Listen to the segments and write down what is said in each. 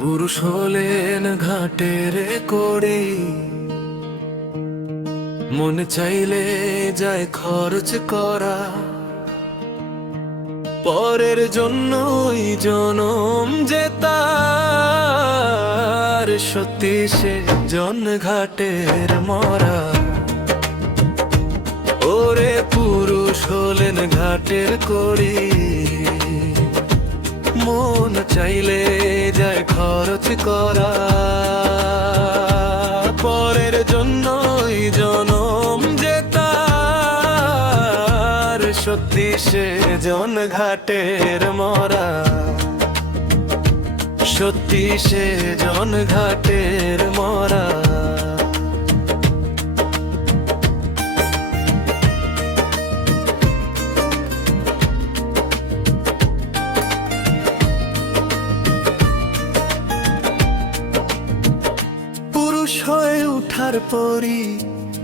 পুরুষ হলেন ঘাটের কড়ি, মন চাইলে যায় খরচ করা। পরের জন্যই জনম যে তার, সত্যি সে জন ঘাটের মরা। ওরে পুরুষ হলেন ঘাটের কড়ি, মন চাইলে যায় খরচ করা। পরের জন্যই জনম যে তার, সত্যি সে জন ঘাটের মরা। সত্যি সে জন ঘাটের মরা। হয়ে উঠার পরই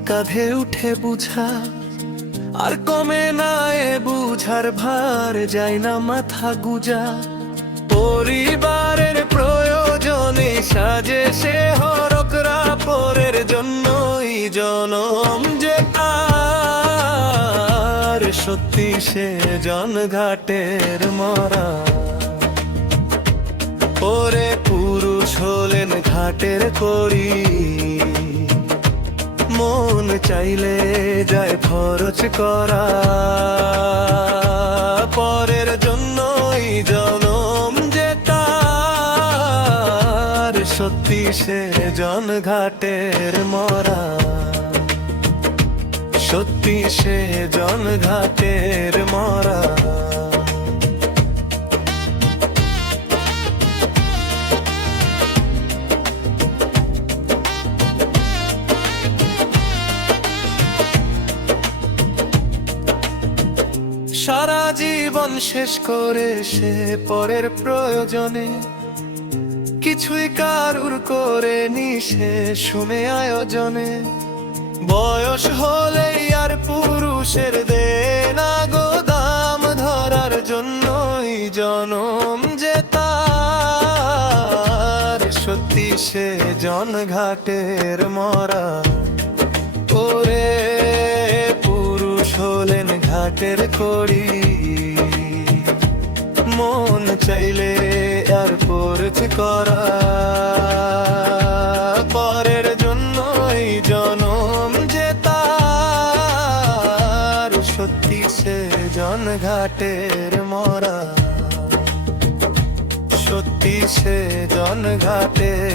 কাঁধে উঠে বুঝা, আর কমে না এ বুঝার ভার, যায় না মাথা গুজা। পরিবারের প্রয়োজনে সাজে সে হরকরা, পরের জন্যই জনম যে তার, সত্যি সে জন ঘাটের মরা। ওরে পুরুষ হলেন ঘাটের কড়ি, মন চাইলে যায় খরচ করা। পরের জন্যই জনম যে তার, সত্যি সে জন ঘাটের মরা। সত্যি সে জন ঘাটের মরা। সারা জীবন শেষ করে সে পরের প্রয়োজনে, কিছুই কারুর করে নি সে শুনে আয়োজনে। বয়স হলেই আর পুরুষের দেনা গোদাম ধরার জন্যই জনম যে তার, সত্যি সে জন ঘাটের মরা। ওরে পুরুষ হলেন ঘাটের কড়ি, মন চাইলে আর খরচ করা। পরের জন্যই জনম যে তার, সত্যি সে জন ঘাটের মরা। সত্যি সে জন ঘাটের